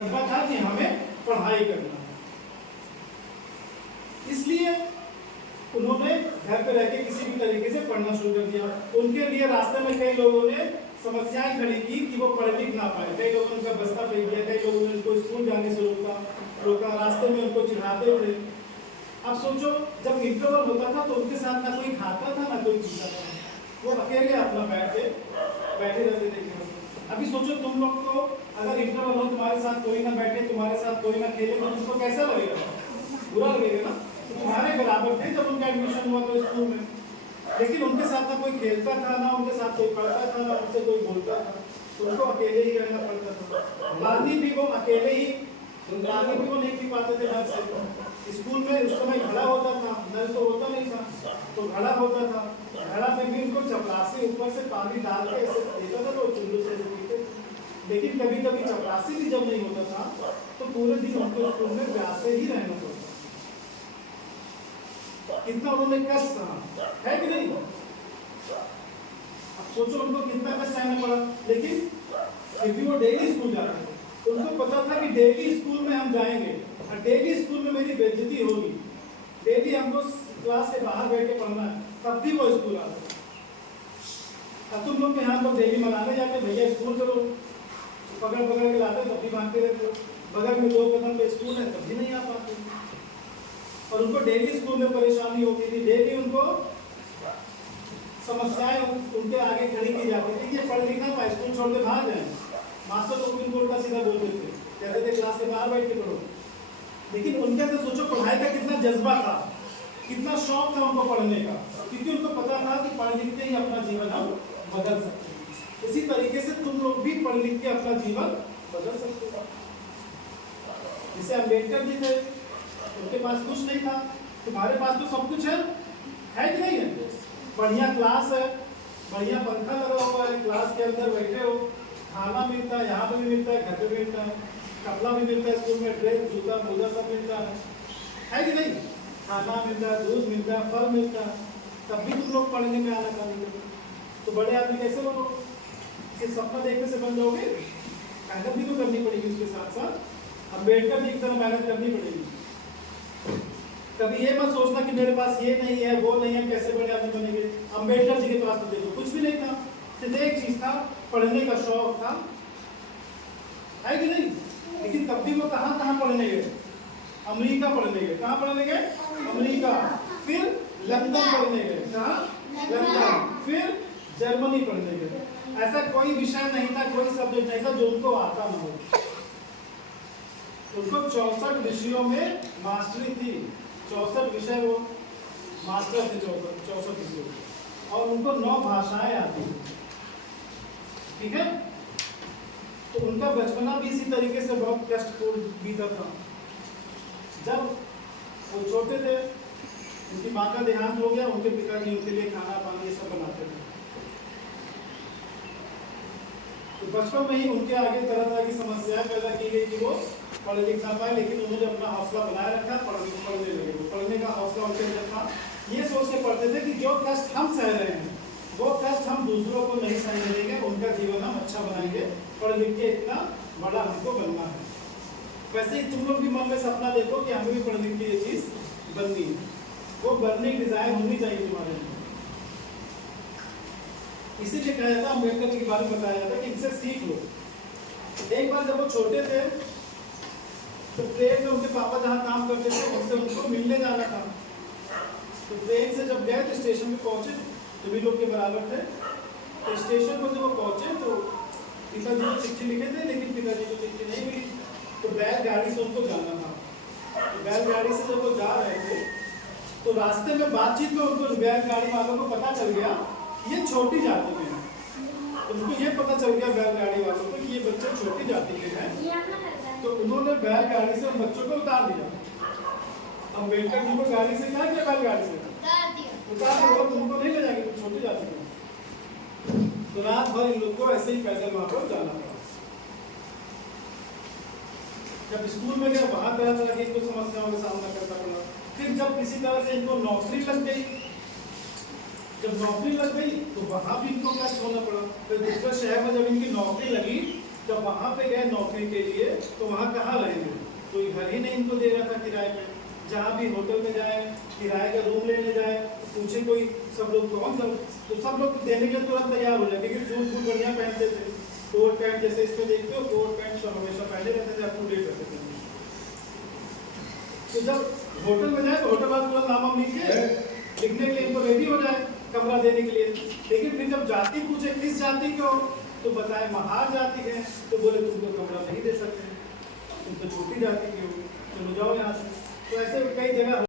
था कि हमें पढ़ाई करना है, इसलिए उन्होंने घर पे रह के किसी भी तरीके से पढ़ना शुरू कर दिया। उनके लिए रास्ते में कई लोगों ने समस्याएं खड़ी की कि वो पढ़ लिख ना पाए। कई लोगों ने उनका बस्ता फेंक दिया, कई लोगों ने उनको स्कूल जाने से रोका, रास्ते में उनको चिढ़ाते थे। अब सोचो, जब इंटरवल होता था तो उनके साथ ना कोई खाता था ना कोई पीता था, वो अकेले अपना बैठे रहते थे। अभी सोचो तुम लोग को अगर इंटरवल हो, तुम्हारे साथ कोई ना बैठे, तुम्हारे साथ कोई ना खेले, तो तुमको कैसा लगेगा? बुरा लगेगा ना। तो तुम्हारे बराबर थे जब उनका एडमिशन हुआ तो स्कूल में, लेकिन उनके साथ ना कोई खेलता था, ना उनके साथ कोई पढ़ता था, ना उनसे कोई बोलता था, उनको अकेले ही रहना पड़ता था। पानी भी वो अकेले ही, पानी भी वो नहीं पी पाते थे ढंग से। स्कूल में उस समय घड़ा होता था, नल तो होता नहीं था, तो घड़ा होता था, घड़ा में भी उनको चपरासी ऊपर से पानी डाल के ऐसे देता था, तो चुल्लू से पीते। लेकिन कभी कभी चपरासी भी जब नहीं होता था तो पूरे दिन उनको स्कूल में प्यासे ही रहना पड़ता। कितना उन्होंने कष्ट सहा है कि नहीं? अब सोचो उनको कितना कष्ट सहना पड़ा, लेकिन फिर भी वो डेली स्कूल जाते थे। उनको पता था कि डेली स्कूल में हम जाएंगे और डेली स्कूल में मेरी बेइज्जती होगी, डेली हमको क्लास के बाहर बैठ के पढ़ना है, तब भी वो स्कूल आते। अब तुम लोग के यहाँ तो डेली मनाने जाते, भैया स्कूल चलो, पकड़ के लाते, तब भी भागते रहते हो। बगल में 2 कदम पे स्कूल है, तब भी नहीं आ पाते। और उनको डेली स्कूल में परेशानी होती थी, डेली उनको समस्याएं उनके आगे खड़ी की जाती थी कि पढ़ लिख ना पाए, स्कूल छोड़ के भाग जाए। मास्टर तो उनको उल्टा सीधा बोलते थे, कहते थे क्लास के बाहर बैठ के पढ़ो। लेकिन उनके अंदर सोचो पढ़ाई का कितना जज्बा था, कितना शौक था उनको पढ़ने का, क्योंकि उनको पता था कि पढ़ लिख के ही अपना जीवन हम बदल सकते हैं। इसी तरीके से तुम लोग भी पढ़ लिख के अपना जीवन बदल सकते हो। जैसे अम्बेडकर जी थे, उनके पास कुछ नहीं था, तुम्हारे पास तो सब कुछ है कि नहीं है? बढ़िया क्लास है, बढ़िया पंखा लगा हुआ है, क्लास के अंदर बैठे हो, खाना मिलता है, यहाँ पे भी मिलता है, घर पे भी मिलता है, कपड़ा भी मिलता है, स्कूल में ड्रेस, जूता, मोजा सब मिलता है कि नहीं? खाना मिलता है, दूध मिलता है, फल मिलता है, तब भी तुम लोग पढ़ने में आना चालू करो। तो बड़े आदमी कैसे बनो? सिर्फ सपना देखने से बन जाओगे? मेहनत भी तो करनी पड़ेगी उसके साथ साथ। अम्बेडकर जी की तरह मेहनत करनी पड़ेगी। कभी ये मत सोचना कि मेरे पास ये नहीं है, वो नहीं है, कैसे बड़े आदमी बनेंगे। अम्बेडकर जी के पास तो देखो कुछ भी नहीं था, सिर्फ एक चीज था, पढ़ने का शौक था, है कि नहीं? लेकिन तब भी वो कहाँ पढ़ने गए? अमेरिका पढ़ने गए। कहाँ पढ़ने गए? अमेरिका। फिर लंदन पढ़ने गए। कहाँ? लंदन। फिर जर्मनी पढ़ने गए। ऐसा कोई विषय नहीं था, कोई सब्जेक्ट नहीं था जो उनको आता न हो। उनको 64 विषयों में मास्टरी थी, 64 विषय वो मास्टर थे, 64 विषयों, और उनको 9 भाषाएं आती थी। ठीक है? तो उनका बचपना भी इसी तरीके से बहुत कष्टपूर्ण बीता था। जब वो छोटे थे, उनकी माँ का देहांत हो गया, उनके पिताजी उनके लिए खाना पानी ये सब बनाते थे। तो बचपन में ही उनके आगे तरह तरह की समस्याएं पैदा की गई कि वो पढ़ लिख ना पाए, लेकिन उन्होंने अपना हौसला बनाए रखा, पढ़ने लगे। वो पढ़ने का हौसला उनके अंदर था। ये सोच के पढ़ते थे कि जो कष्ट हम सह रहे हैं वो कष्ट हम दूसरों को नहीं सहने देंगे, उनका जीवन हम अच्छा बनाएंगे, पढ़ लिख के इतना बड़ा हमको बनना है। वैसे ही तुम लोग भी मन में सपना देखो कि हमें भी पढ़ लिख के ये चीज बननी है, वो बनने की डिजायर होनी चाहिए तुम्हारे अंदर। इसीलिए कहा जाता है, अम्बेडकर जी के बारे में बताया जाता है कि इनसे सीख लो। एक बार जब वो छोटे थे तो ट्रेन में उनके पापा जहाँ काम करते थे उनसे उनको मिलने जाना था। तो ट्रेन से जब गए तो स्टेशन पे पहुंचे, जो भी लोग के बराबर थे, तो स्टेशन पर जब वो पहुंचे तो पिताजी को चिट्ठी लिखे थे, लेकिन पिताजी को चिट्ठी नहीं मिली। तो बैलगाड़ी से उनको जाना था। तो बैलगाड़ी से जब वो जा रहे थे तो रास्ते में बातचीत में उनको बैलगाड़ी वालों को पता चल गया ये छोटी जाति के हैं। उनको ये पता चल गया बैलगाड़ी वालों को कि ये बच्चे छोटी जाति के हैं। तो उन्होंने बैलगाड़ी से उन बच्चों को उतार दिया। अम्बेडकर जी को गाड़ी से क्या किया? बैलगाड़ी से उतार दिया, तुमको नहीं ले जाएंगे, तुम छोटी जाति के। तो रात भर इन लोग को ऐसे ही पैदल वहां पर जाना पड़ा। जब स्कूल में गए वहां तरह तरह की इनको समस्याओं का सामना करना पड़ा। फिर जब किसी तरह से इनको नौकरी लग गई, जब नौकरी लग गई तो वहां भी इनको कष्ट होना पड़ा। फिर दूसरे शहर में जब इनकी नौकरी लगी जब वहाँ पे गए नौकरी के लिए तो वहाँ कहाँ रहेंगे, कोई घर ही नहीं इनको दे रहा था किराए पे। जहाँ भी होटल में जाए, किराए का रूम लेने जाए, पूछे कोई, सब लोग कौन सब, तो सब लोग देने के तुरंत तैयार हो जाए, क्योंकि सूट बूट बढ़िया पहनते थे, कोट पैंट जैसे इसमें देखते हो, कोट पैंट सब हमेशा पहने रहते थे, अप टू डेट रहते थे। तो जब होटल में जाए तो होटल वाले तुरंत नाम लिख के लिखने के लिए इनको रेडी हो जाए कमरा देने के लिए। लेकिन फिर जब जाति पूछे किस जाति के हो, तो बताए महार जाति के, तो बोले तुमको कमरा नहीं दे सकते, तुम तो छोटी जाति के हो, चलो जाओ यहाँ से। तो ऐसे कई जगह